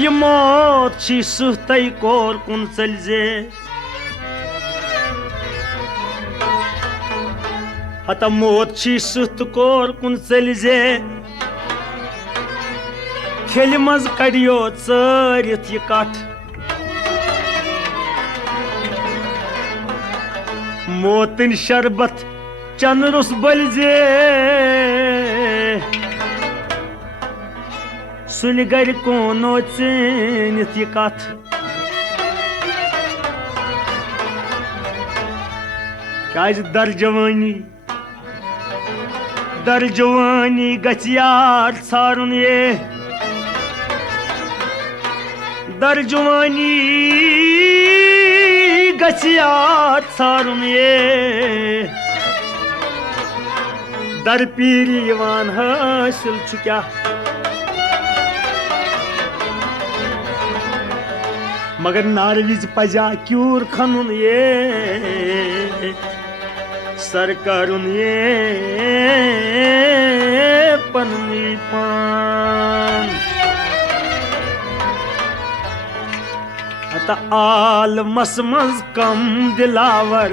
ये मौत छी सुहतई कोर कुन चल जे हता मौत छी सुहत कोर कुन चल जे खेल मज कड़ियो चरित ये कठ मोतिन शरबत चनरुस बल जे सुन गर कोनो चीनित ये कथ क्या दर जवानी गचियार सारुन ये दर जवानी गचियार सारुन ये दर पीरी यवान हासिल छु क्या मगर नारविज पजा क्यूर खनुन ये सरकारुन ये पन्नी पान अता आल मसमज कम दिलावर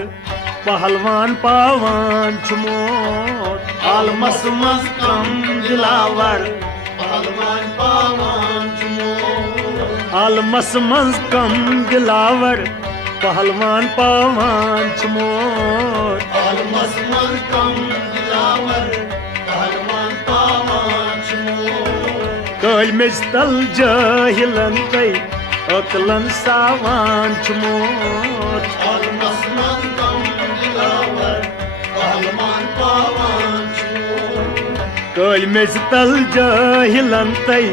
पहलवान पावान छुमोत आल मसमज कम दिलावर पहलवान पावान छुमोत आल मसमज कम दिलावर पहलवान पावान छुमोत आल मसमज कम दिलावर पहलवान पावान छुमोत कल मिस्तल जाहिलन कई अकलन सावान छुमोत आल मसमज कम दिलावर पहलवान पावान छुमोत कल मिस्तल जाहिलन कई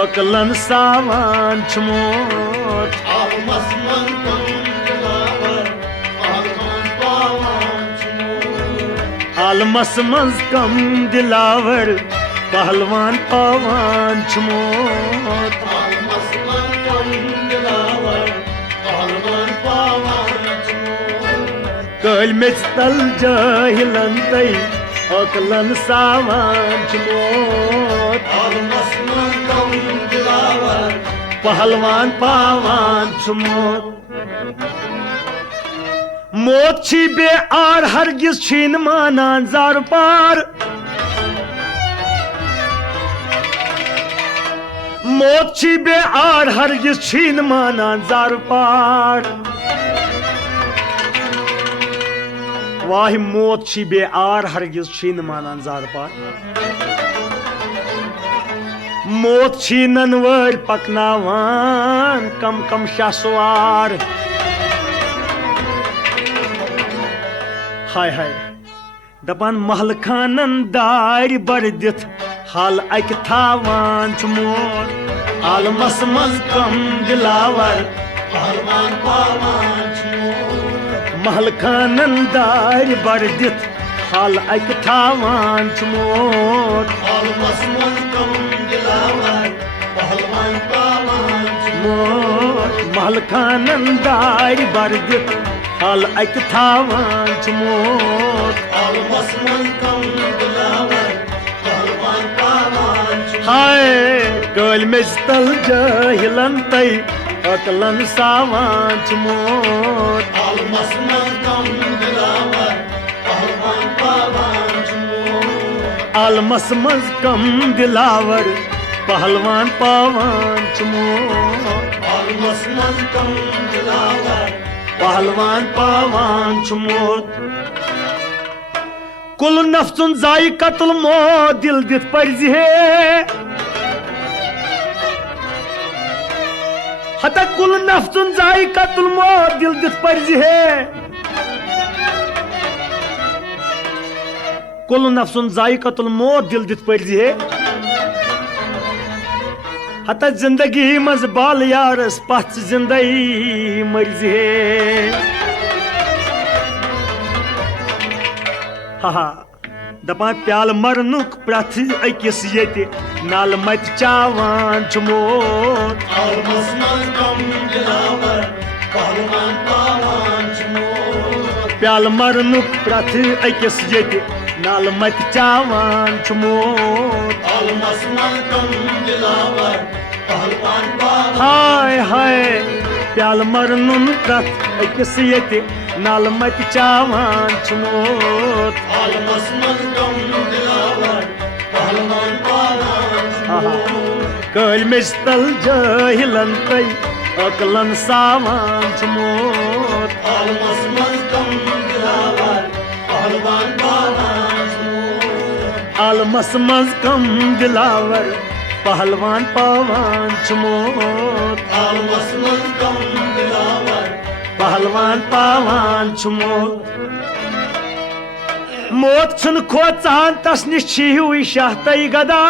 अकलन सावान छुमोत आल मसमज कम दिलावर पहलवान पावान छुमोत आल मसमज कम दिलावर पहलवान पावान छुमोत आल मसमज कम दिलावर पहलवान पावान छुमोत कल मिस्तल जाहिलन तई अकलन सावान छुमोत आल मसमज कम दिलावर पहलवान पावान छुमोत मौत छी बे आर हरगिज छीन मानान जार पार मौत छी बे आर हरगिज छीन मानान जार पार वाह मौत छी बे आर हरगिज छीन मानान जार पार मौत छी ननवर पकनावान कम कम शासवार हाय हाय दपान महल खानन दार बरदित हाल अक थावान छुमोत आल मसमज कम दिलावर पहलवान पावान छुमोत महल खानन दार बरदित हाल अक थावान छुमोत आल मसमज कम दिलावर पहलवान पावान छुमोत महल खानन दार बरदित हाल अक थावान छुमोत आल मसमज कम दिलावर पहलवान पावान छुमोत हाय कल मिस्तल जाहिलन तई अकलन सावान छुमोत आल मसमज कम दिलावर पहलवान पावान छुमोत आल मसमज कम दिलावर पहलवान पावान छुमोत आल मसमज कम दिलावर पहलवान पावान छुमोत कुल नफ्सुन जाई कत्ल मौत दिल दित पर्जी है हता कुल नफ्सुन जाई कत्ल मौत दिल दित पर्जी है कुल नफ्सुन जाई कत्ल मौत दिल दित पर्जी है हता जिंदगी मज बाल यारस पथ जिंदगी मर्जी है हा दपान प्याल मरनुक प्रथ अकिस ये नाल मत चावान छुमोत आल मसमज कम दिलावर पहलवान पावान छुमोत प्याल मरनुक प्रथ अकिस ये नाल मत चावान छुमोत आल मसमज कम दिलावर हाय हाय प्याल मरनुन कथ अकिस ये नाल मत चावान मोत कल मिस्तल जहिलन तई अकलन सावान मोत आलमस मज कम दिलावर पहलवान पावान मोत पहलवान पावान मोत मोत छुन खोचान तस निश हुई शाह तई गदा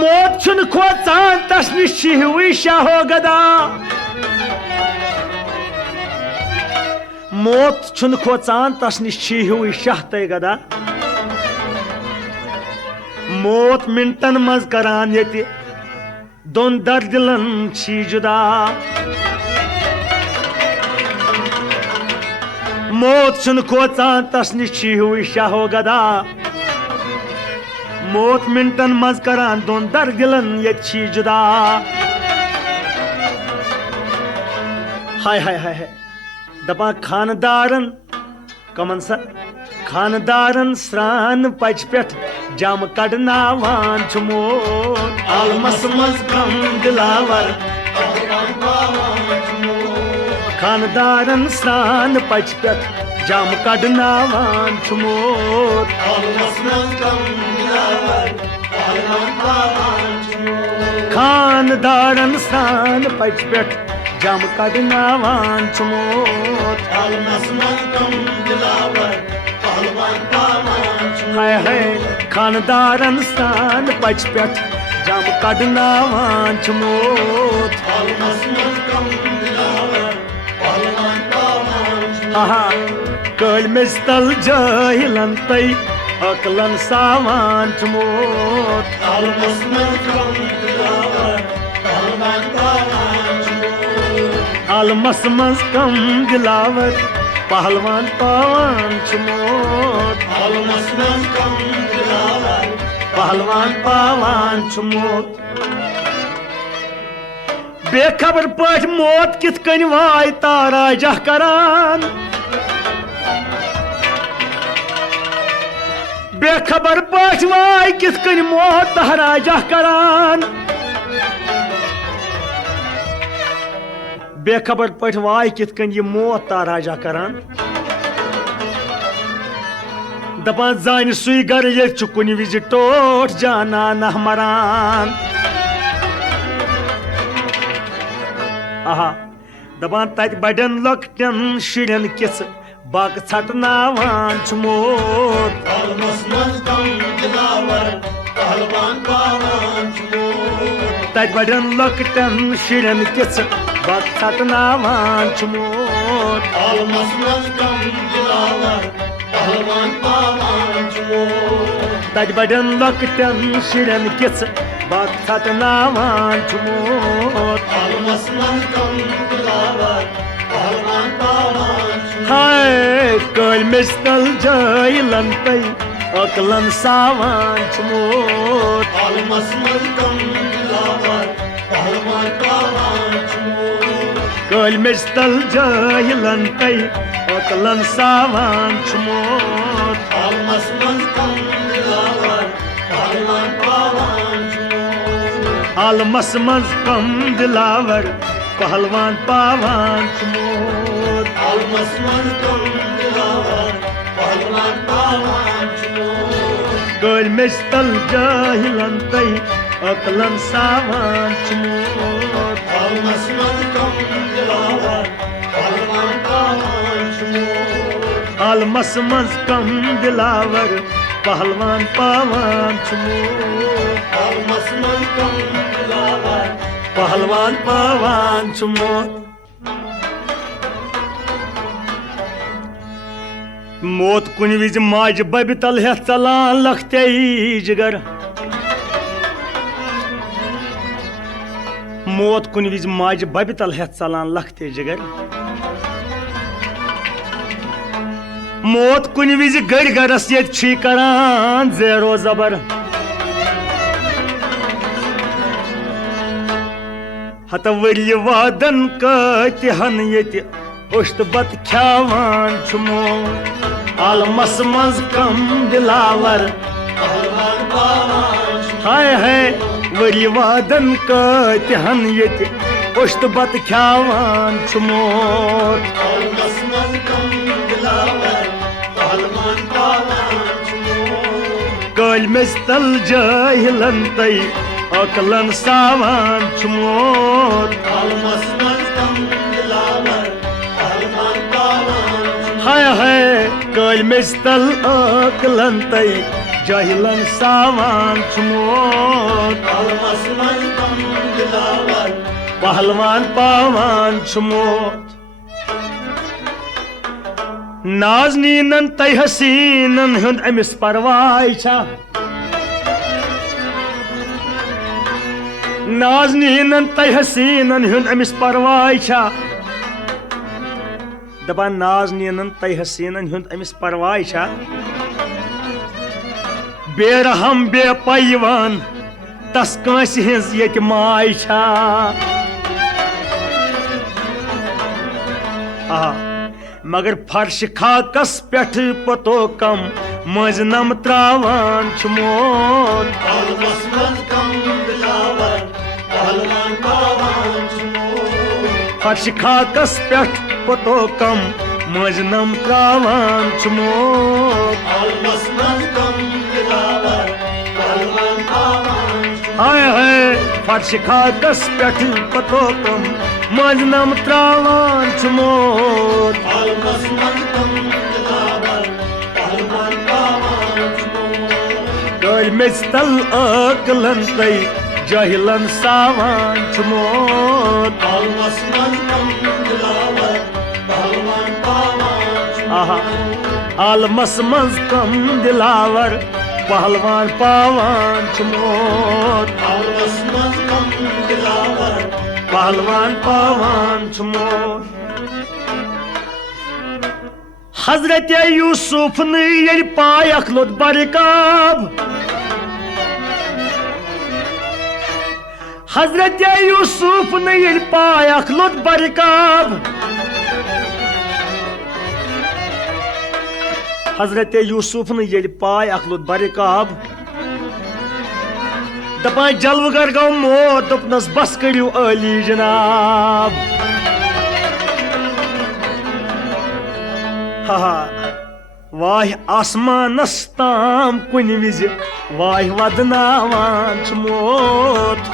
मोत छुन खोचान तस निश हुई शाहो गदा मोत छुन खोचान तस निश हुई शाह तई गदा मोत मिनटन मज करान ये दोन दर्दिलन छी जुदा मोत छुन खोचान तस निश हुई शाहो गदा मोत मिनटन मज करान दोन दर्दिलन ये छी जुदा हाय हाय हाय हाय दपा खानदारन कमन सा खानदारन स्रान पच पेट जम कड़नावान मोत आलमस मज कम दिलावर खानदारन स्रान पच पेट जम कड़नावान मोत खानदारन स्रान पच पेट जम कड़नावान मोत हाय हाय खानदारन स्रान पच पेट जम कड़नावान मोत आहा कल मिस्तल जहिलन तई अकलन सावान मोत आलमस मज कम दिलावर पहलवान पावान मोत पहलवान पावान मोत बेखबर पठ मोत कित कन वाय ताराजा करान बेखबर पठ वाय कित कन मोत ताराजा करान बेखबर पठ वाय कित कन ये मोत ताराजा करान दपान जान सुई गर ये कुन विज टोट जाना नह मरान आहा दपान तत बड़न लकटन शुरन किस बाक छटनावान मोत तत बड़न लकटन शुरन किस बाक छटनावान मोत तत बड़न लकटन शुरन किस बाक छटनावान मोत हाय कल मिस्तल जहिलन तई अकलन सावान मोत कल मिस्तल जहिलन तई अकलन सावान मोत आलमस मज कम दिलावर पहलवान पावान मोत कल मिस्तल जहिलन तई अकलन सावान मोत आलमस मज कम दिलावर पहलवान पावान पहलवान पावान मोत मोत कुन विज माज बबि तल हे चलान लखते जिगर मोत कुन विज माज बबि तल हे चलान लखते जिगर मोत कुन विज गड़ गरस ये छी करान जेरो जबर हत वरि वादन कतिहन यति उश्त बत ख्यावान छुमो आलमस मज कम दिलावर हाय हाय वरि वादन कतिहन यति उश्त बत ख्यावान छुमो कल मिस्तल जाहिलन तई अकलन सावान छुमोत हाय हाय कल मिस्तल अकलन तई जाहिलन सावान छुमोत पहलवान पावान छुमोत नाज़नीनन तय हसीनन हुंद अमिस परवाह छा नाज़नीनन तय हसीनन हुंद अमिस परवाह छा दपान नाज़नीनन तय हसीनन हुंद अमिस परवाह छा बेरहम बेपैवान तस कांसि हिंज यत माय छा मगर फर्श खाकस पेठ पतो कम मज नम त्रावान छुमोत फर्श खाकस पेठ पतो कम मज नम त्रावान छुमोत हाय हाय फर्श खाकस पेठ पतो कम मज नम त्रावान छुमोत कल मिस्तल अकलन तई जाहिलन सावान छुमोत आलमस मज कम दिलावर पहलवान पावान छुमोत पहलवान पावान छुमोत हजरत यूसुफ ने ये पाय अखलुत बरकाब हजरत यूसुफ ने ये पाय अखलुत बरकाब हजरत यूसुफ ने ये पाय अखलुत बरकाब दपान जलवगर गो मौत दोपनस बस करियो अली जनाब हा वाह आसमानस ताम कुन विज वाह वदनावान छुमोत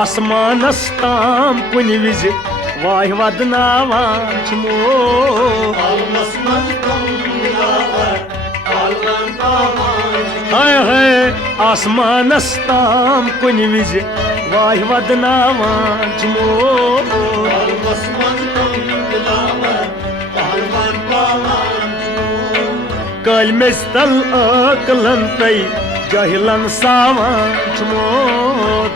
आसमानस ताम कुन विज वाह वदनावान छुमोत हाय हाय आसमानस ताम कुन विज वाह वदनावान छुमोत कल मिस्तल अकलन तई जाहिलन सावान छुमोत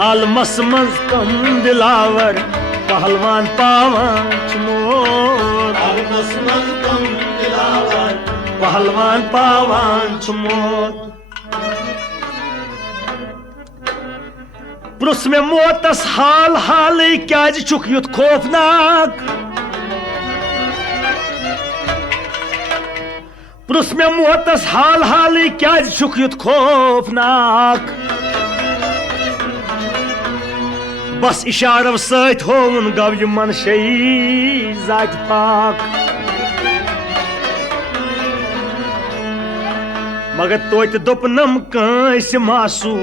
आलमस मज कम दिलावर पहलवान पावान छुमोत पहलवान पावान छुमोत प्रुस में मोतस हाल हाल क्या छुक युत खौफनाक प्रुस में मोतस हाल हाल क्या छुक युत खौफनाक बस इशारव सत होवन गव यह मनशई जात पाक मगर तोत दोपनम कंस मासू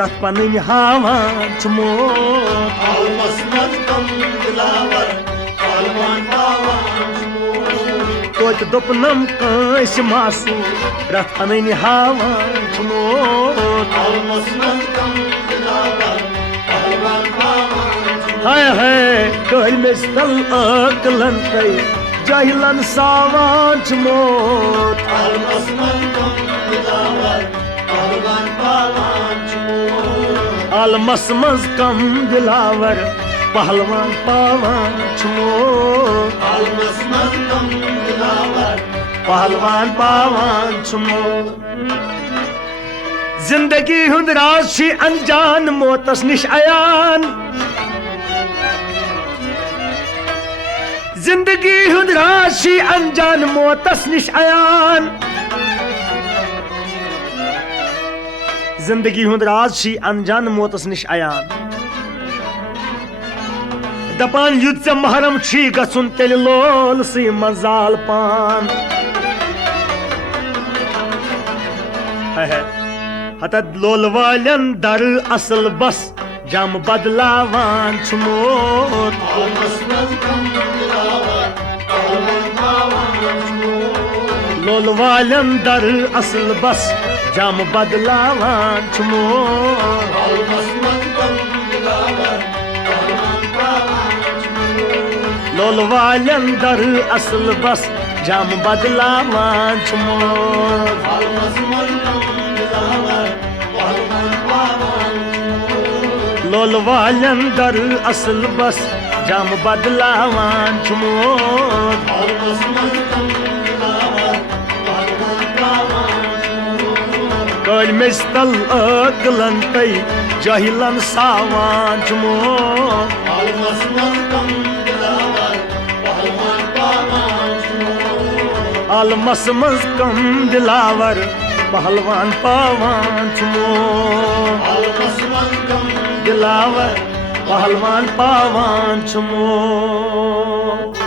रथ पन हावान छुमोत तोत दोपनम कंस मासू रथ पन हावान छुमोत हाय हाय कल मिस्तल अकलन तई जाहिलन सावान छुमोत आलमस मज कम दिलावर पहलवान पावान छुमोर आलमस मज कम दिलावर पहलवान पावान छुमोर जिंदगी हुंद राज छी अनजान मोतस निश अयान जिंदगी हुंद राज छी अनजान मोतस निश अयान जिंदगी हुंद राज छी अनजान मोतस निश अयान दपान युद्ध से महरम छी गसुन तेल लोल सी मजाल पान हत लोल वालन दर असल बस जम बदलावान छुमोत आलमस मज कम दिलावर पहलवान पावान लोल वालन दर असल बस जम बदलावान छुमोत आलमस मज कम दिलावर पहलवान पावान लोल वालन दर असल बस जम बदलावान छुमोत आलमस मज कम दिलावर पहलवान पावान लोल वालन दर असल बस जम बदलावान छुमोत आलमस मज कम दिलावर पहलवान पावान कल मिस्तल अकलन तई जहिलन सावान छुमोत आलमस मज कम दिलावर पहलवान पावान अलमस मज कम दिलावर पहलवान पावान छुमोत आलमस मज कम दिलावर पहलवान पावान छुमोत